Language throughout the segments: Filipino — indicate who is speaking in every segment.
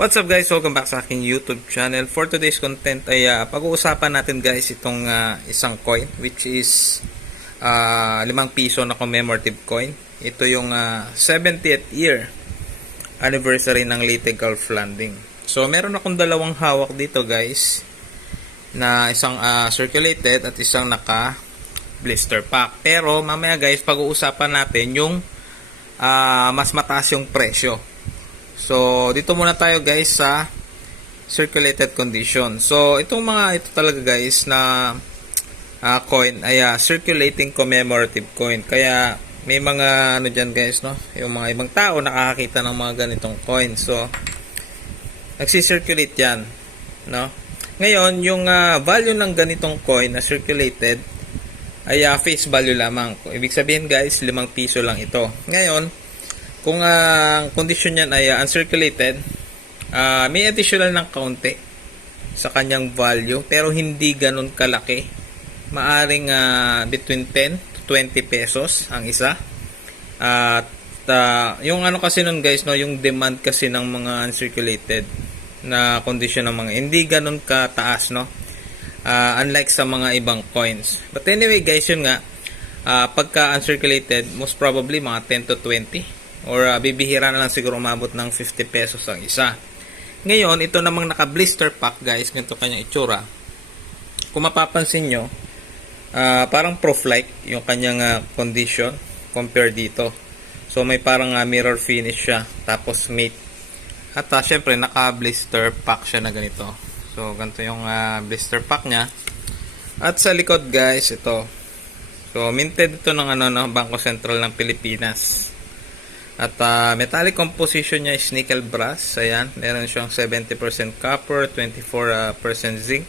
Speaker 1: What's up guys? Welcome back sa aking YouTube channel. For today's content ay ah, pag-uusapan natin guys itong ah, isang coin which is ah, limang piso na commemorative coin. Ito yung ah, 70th year anniversary ng Leyte Gulf Landing. So meron akong dalawang hawak dito guys na isang ah, circulated at isang naka blister pack. Pero mamaya guys pag-uusapan natin yung ah, mas mataas yung presyo. So, dito muna tayo guys sa circulated condition. So, itong mga ito talaga guys na ah, coin ay ah, circulating commemorative coin. Kaya may mga ano dyan guys no, yung mga ibang tao nakakakita ng mga ganitong coin. So, nagsisirculate yan, no? Ngayon, yung ah, value ng ganitong coin na circulated ay ah, face value lamang. Ibig sabihin guys, limang piso lang ito. Ngayon, kung ah, ang condition niyan ay ah, uncirculated, ah, may additional ng kaunti sa kanyang value pero hindi ganun kalaki. Maaring ah, between 10 to 20 pesos ang isa. At ah, yung ano kasi nun guys, no, yung demand kasi ng mga uncirculated na condition ng mga hindi ganun kataas, no. Ah, unlike sa mga ibang coins. But anyway guys, yun nga, ah, pagka uncirculated, most probably mga 10 to 20 or ah, bibihira na lang siguro umabot ng 50 pesos ang isa. Ngayon, ito namang naka-blister pack guys, ganito kanyang itsura. Kung mapapansin nyo, ah, parang proof-like yung kanyang ah, condition compare dito. So may parang ah, mirror finish siya, tapos mate. At ah, syempre, naka-blister pack siya na ganito. So ganito yung ah, blister pack niya. At sa likod guys, ito. So minted ito ng ano ng Bangko Sentral ng Pilipinas. At ah, metallic composition niya is nickel brass. Ayan, meron siyang 70% copper, 24% zinc,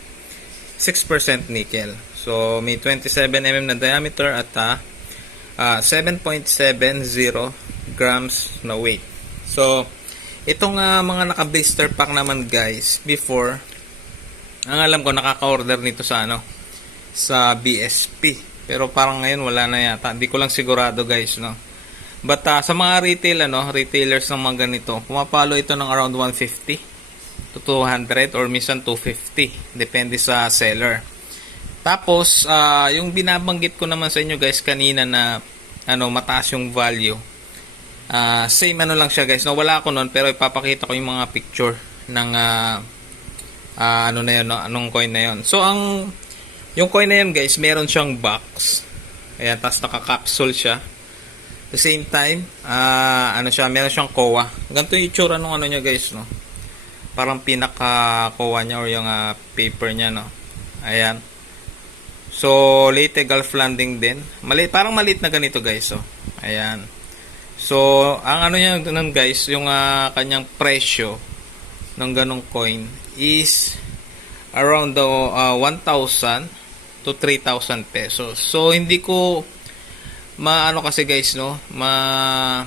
Speaker 1: 6% nickel. So may 27 mm na diameter at ah, ah, 7.70 grams na weight. So itong ah, mga naka-blister pack naman guys, before ang alam ko nakaka-order nito sa ano sa BSP. Pero parang ngayon wala na yata. Hindi ko lang sigurado guys, no. But ah, sa mga retail ano, retailers ng mga ganito, pumapalo ito ng around 150 to 200 or minsan 250, depende sa seller. Tapos, ah, yung binabanggit ko naman sa inyo guys kanina na ano, mataas yung value. Ah, same ano lang siya guys. No, wala ako noon pero ipapakita ko yung mga picture ng ah, ah, ano na yun, no? anong coin na yun. So, ang yung coin na yun guys, meron siyang box. Ayan, tapos naka-capsule siya. The same time, ah, ano siya, meron siyang kowa. Ganito yung itsura nung ano niya guys, no. Parang pinaka-kowa niya or yung ah, paper niya, no. Ayan. So, Leyte Gulf Landing din. Mali, parang maliit na ganito guys, oh. Ayan. So, ang ano niya nun guys, yung ah, kanyang presyo ng ganong coin is around the uh, 1,000 to 3,000 pesos. So hindi ko maano kasi guys no, ma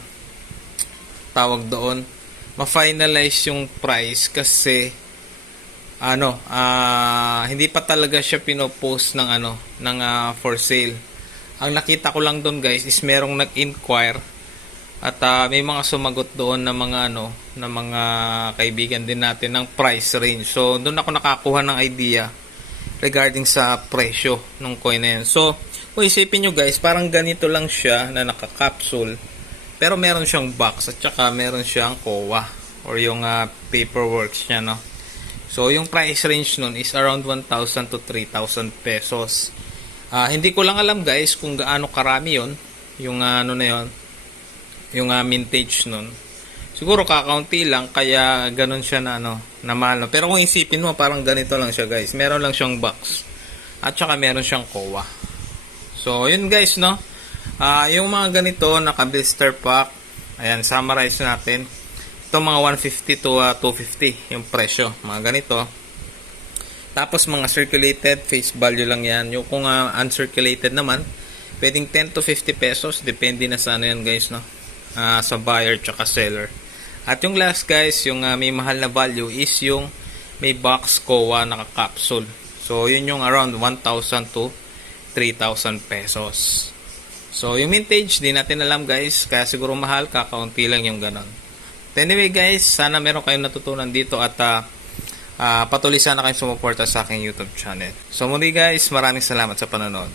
Speaker 1: tawag doon, ma-finalize yung price kasi ano, ah hindi pa talaga siya pinopost ng ano, ng ah, for sale. Ang nakita ko lang doon guys is merong nag-inquire at ah, may mga sumagot doon na mga ano, na mga kaibigan din natin ng price range. So doon ako nakakuha ng idea regarding sa presyo ng coin na yun. So, kung isipin nyo guys, parang ganito lang siya na naka-capsule. Pero meron siyang box at saka meron siyang kowa or yung ah, paperworks niya, no? So, yung price range nun is around 1,000 to 3,000 pesos. Ah, hindi ko lang alam guys kung gaano karami yon yung ah, ano na yon yung ah, mintage nun. Siguro kakaunti lang kaya ganun siya na ano, na mahal. no? Pero kung isipin mo parang ganito lang siya guys. Meron lang siyang box. At saka meron siyang kowa. So, yun guys, no. Ah, yung mga ganito naka blister pack. Ayan, summarize natin. Ito mga 150 to ah, 250 yung presyo, mga ganito. Tapos mga circulated face value lang 'yan. Yung kung ah, uncirculated naman, pwedeng 10 to 50 pesos depende na sa ano yan guys, no. Ah, sa buyer tsaka seller. At yung last guys, yung ah, may mahal na value is yung may box kowa naka-capsule. So, yun yung around 1,000 to 3,000 pesos. So, yung mintage, di natin alam guys. Kaya siguro mahal, kakaunti lang yung ganon. Anyway guys, sana meron kayong natutunan dito at ah, ah, patuloy sana kayong sumuporta sa aking YouTube channel. So muli guys, maraming salamat sa panonood.